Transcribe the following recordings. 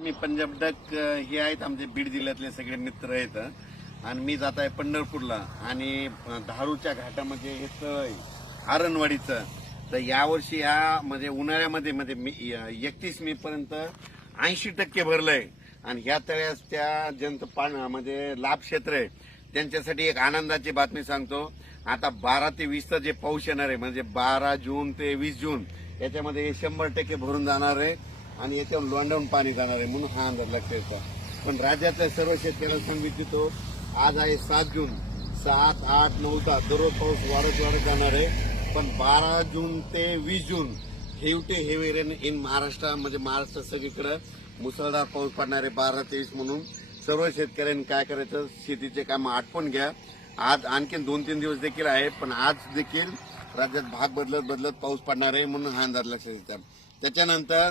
मी Punjab duck हे आहेत आमचे बीड जिल्ह्यातले सगळे मित्र आहेत. आणि मी जात आहे पंढरपूरला. आणि धारूच्या घाटामध्ये हे तळ आहे आरणवाडीचं. तर यावर्षी ह्या म्हणजे उन्हाळ्यामध्ये म्हणजे मी एकतीस मे पर्यंत ऐंशी टक्के भरलंय. आणि ह्या तळ्यास त्या जंत पाण म्हणजे लाभ क्षेत्र आहे. त्यांच्यासाठी एक आनंदाची बातमी सांगतो. आता बारा ते वीसचा जे पाऊस येणार आहे म्हणजे बारा जून ते वीस जून याच्यामध्ये हे शंभर टक्के भरून जाणार आहे. आणि याच्यावर लोंडावून पाणी जाणार आहे म्हणून हा अंदाज लक्षात येतो. पण राज्यातल्या सर्व शेतकऱ्यांना सांगू इच्छितो आज आहे सात जून. सात आठ नऊ तास दररोज पाऊस वाढत वाढत जाणार आहे. पण बारा जून ते वीस जून हेवटे हेवी रेन इन महाराष्ट्र म्हणजे महाराष्ट्र सगळीकडे मुसळधार पाऊस पडणार आहे बारा तेवीस म्हणून. सर्व शेतकऱ्यांनी काय करायचं? शेतीचे काम आटपून घ्या. आज आणखीन दोन तीन दिवस देखील आहे पण आज देखील राज्यात भाग बदलत बदलत पाऊस पडणार आहे म्हणून हा अंदाज लक्षात येतात त्याच्यानंतर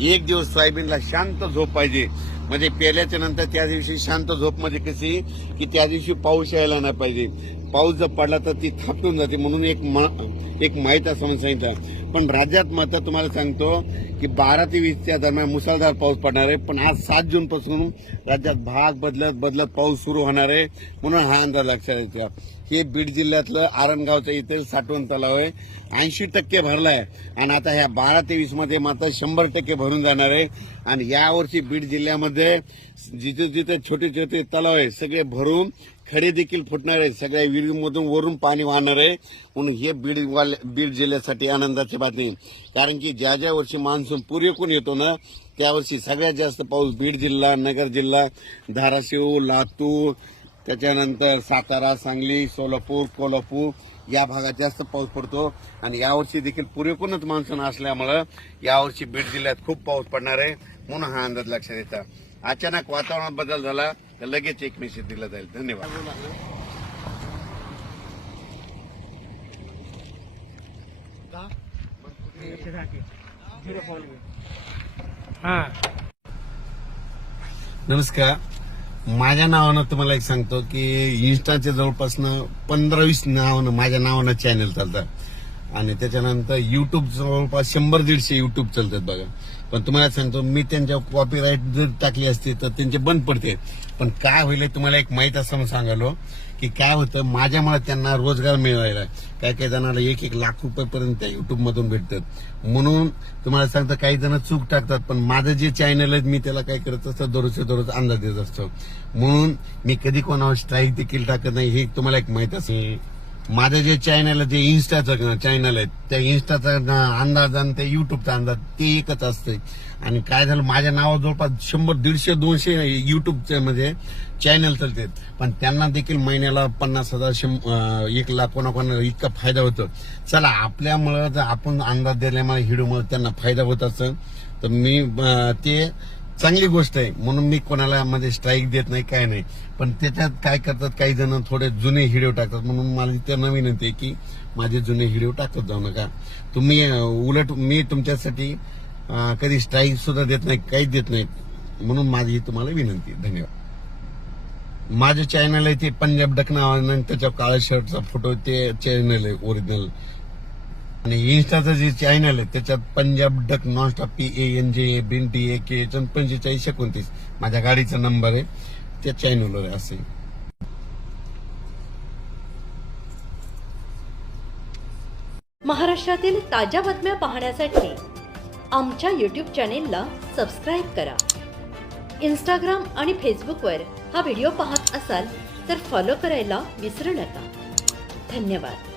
एक दिवस सोयाबीनला शांत झोप पाहिजे. म्हणजे पेल्याच्या नंतर त्या दिवशी शांत झोप म्हणजे कशी? की त्या दिवशी पाऊस यायला नाही पाहिजे. पाऊस जर पडला तर ती थापटून जाते. म्हणून एक म- एक माहीत असं म्हणून सांगितलं. पण राज्यात मात्र तुम्हाला सांगतो की बारा ते वीसच्या दरम्यान मुसळधार पाऊस पडणार आहे. पण आज सात जून पासून राज्यात भाग बदलत बदलत पाऊस सुरू होणार आहे म्हणून हा अंदाज लक्षात येतो. हे बीड जिल्ह्यातलं आरणगावचं इथे साठवण तलाव आहे. ऐंशी टक्के भरलाय. आणि आता ह्या बारा ते वीसमध्ये मात्र शंभर टक्के भरून जाणार आहे. आणि यावर्षी बीड जिल्ह्यामध्ये जिथे जिथे छोटे छोटे तलाव आहे सगळे भरून खडे देखील फुटणार आहे. सगळ्या विहिरीमधून वरून पाणी वाहणार आहे. म्हणून हे बीड बीड जिल्ह्यासाठी आनंदाची बातमी कारण की ज्या ज्या वर्षी मान्सून पुरेपूर येतो ना त्यावर्षी सगळ्यात जास्त पाऊस बीड जिल्हा नगर जिल्हा धाराशिव लातूर त्याच्यानंतर सातारा सांगली सोलापूर कोल्हापूर या भागात जास्त पाऊस पडतो. आणि यावर्षी देखील पुरेपूरच मान्सून असल्यामुळं यावर्षी बीड जिल्ह्यात खूप पाऊस पडणार आहे. म्हणून हा अंदाज लक्षात येतात अचानक वातावरणात बदल झाला तर लगेच एक मेसेज दिला जाईल. धन्यवाद. हा नमस्कार. माझ्या नावानं तुम्हाला एक सांगतो की इन्स्टाच्या जवळपासनं पंधरा वीस नावानं माझ्या नावानं चॅनल चालतात. आणि त्याच्यानंतर युट्यूब जवळपास शंभर दीडशे युट्यूब चालतात बघा. पण तुम्हाला सांगतो मी त्यांच्या कॉपीराईट जर टाकली असती तर त्यांचे बंद पडते. पण काय होईल तुम्हाला एक माहीत असं म्हणून सांगालो की काय होतं माझ्यामुळे त्यांना रोजगार मिळवायला काय काही जणांना एक एक लाख रुपयेपर्यंत त्या युट्यूबमधून भेटतात. म्हणून तुम्हाला सांगतं काही जण चूक टाकतात पण माझं जे चॅनल आहे मी त्याला काय करत असतं दररोजचे दररोज अंदाज देत असतो. म्हणून मी कधी कोणावर स्ट्राईक देखील टाकत नाही हे तुम्हाला एक माहीत असेल. माझं जे चॅनल आहे जे इन्स्टाचं चॅनल आहे त्या इन्स्टाचा अंदाज आणि त्या युट्यूबचा अंदाज ते एकच असते. आणि काय झालं माझ्या नावा जवळपास शंभर दीडशे दोनशे युट्यूबचे म्हणजे चॅनल चालतात पण त्यांना देखील महिन्याला पन्नास हजार शं- एक लाख कोणाकोणा इतका फायदा होतो. चला आपल्यामुळं जर आपण अंदाज दिल्यामुळे हिडूमुळे त्यांना फायदा होत असं तर मी ते चांगली गोष्ट आहे. म्हणून मी कोणाला म्हणजे स्ट्राईक देत नाही काय नाही. पण त्याच्यात काय करतात काही जण थोडे जुने हिडिओ टाकतात. म्हणून मला ते नवीन विनंती आहे की माझे जुने हिडिओ टाकत जाऊ नका. तुम्ही उलट मी तुमच्यासाठी कधी स्ट्राईक सुद्धा देत नाही काहीच देत नाही. म्हणून माझी तुम्हाला विनंती. धन्यवाद. माझं चॅनल आहे ते पंजाब डक नावानं त्याच्या काळ्या शर्टचा फोटो ते चॅनल आहे ओरिजिनल आणि इन्स्टाचं जे चॅनल आहे त्याच्यात Punjab duck nonstop P A N J A bin T A के पंचेचाळीस एकोणतीस. माझ्या गाडीचा नंबर आहे त्या चॅनलवर आहे असे महाराष्ट्रातील ताज्या बातम्या पाहण्यासाठी आमच्या यूट्यूब चॅनेलला सबस्क्राईब करा. इंस्टाग्राम आणि फेसबुकवर हा व्हिडिओ पाहत असाल तर फॉलो करायला विसरू नका. धन्यवाद.